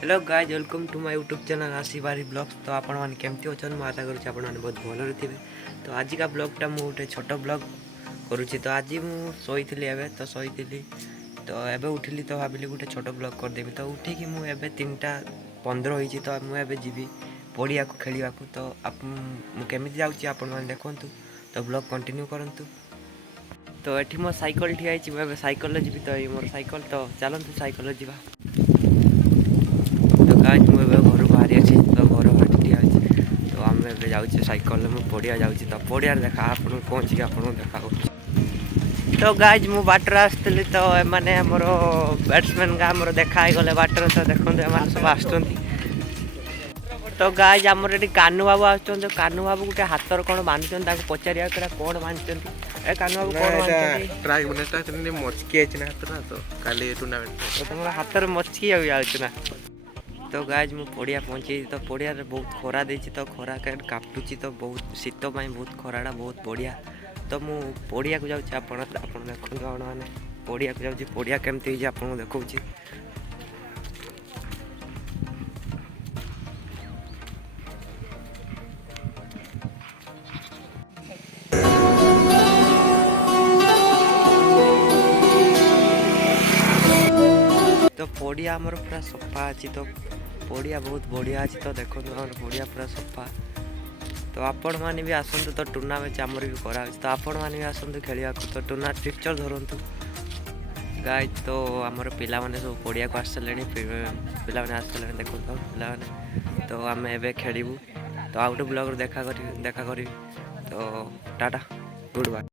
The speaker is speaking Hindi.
Hello guys welcome to my YouTube channel Ashibari blogs. तो आपण मैंने केमती अच्छा मुझे आशा करुँच आप बहुत भलरे थे। तो आज का ब्लॉगटा मुझे गोटे छोट ब्लॉग करुँची। तो आज मुझे एवं तो शोली तो एवं उठिली तो भाविली गोटे छोट ब्लॉग करदेवी। तो उठिकी मुझे 3:15 होती तो मुझे जी पड़िया को खेलने को। तो मुझे जाऊँगी आपण देखु तो ब्लॉग कंटिन्यू करूँ। तो ये मो साइकल ठिया मुझे साइकल जी। तो ये मोर साइकल तो चलतु साइकल जा। तो गाइज मुझे घर बाहरी अच्छी तो घर बाहर ठिया अच्छी। तो आम जाऊँ साइकल में पड़िया जाऊँगी। तो पड़िया देखा आप पहुँची आप देखा। तो गाइज मु बाटर आसती तो मैंने आमर बैट्समैन का आमर देखा गले बाटर। तो देखते सब आस। तो गाइज आमर ये कानू बाबू आस। कानू बाबू गोटे हाथर कौन बांधुन पचार कौन बांधुं। ए कानू बाबू कौन मचकी तो काली टूर्नामेंट तो तुम हाथ में मचकी जाऊँ ना। तो गाइज मु पड़िया पहुँची। तो पड़िया बहुत खरा देती। तो खरा काटुची तो बहुत शीत बहुत खराटा बहुत बढ़िया। तो मु पड़िया को जाऊँ आप देखो आप मैंने पड़िया को जाऊँ पड़िया केमती आपको देखा। तो पड़िया आमर पूरा सफा अच्छी। तो पड़िया बहुत बढ़िया अच्छी। तो देखो आम पड़िया पूरा सफा। तो आपण मैंने भी आसतु। तो टूर्नामेंट आमर भी करा। तो आपण मैंने भी आसतु खेलिया। तो टूर्ना पिक्चर धरतु गाइज। तो आमर पिला माने सब पड़िया को आसले पिला माने आसले देखो पिला माने। तो आम एबे खेलू। तो आउट ब्लॉग देखा करी। तो टाटा गुड बाय।